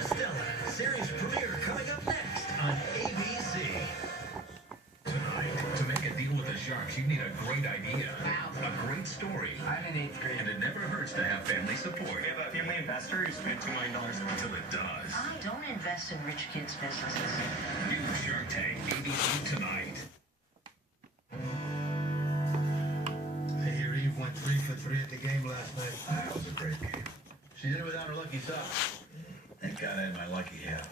Stella, series premiere coming up next on ABC. Tonight, to make a deal with the Sharks, you need a great idea. Wow. A great story. I'm in 8th grade. And it never hurts to have family support. We have a family investor who spent $2 million. Until it does. I don't invest in rich kids' businesses. New Shark Tank, ABC tonight. I hear Eve went 3 for 3 at the game last night. That was a great game. She did it without her lucky socks. Thank God I had my lucky hat.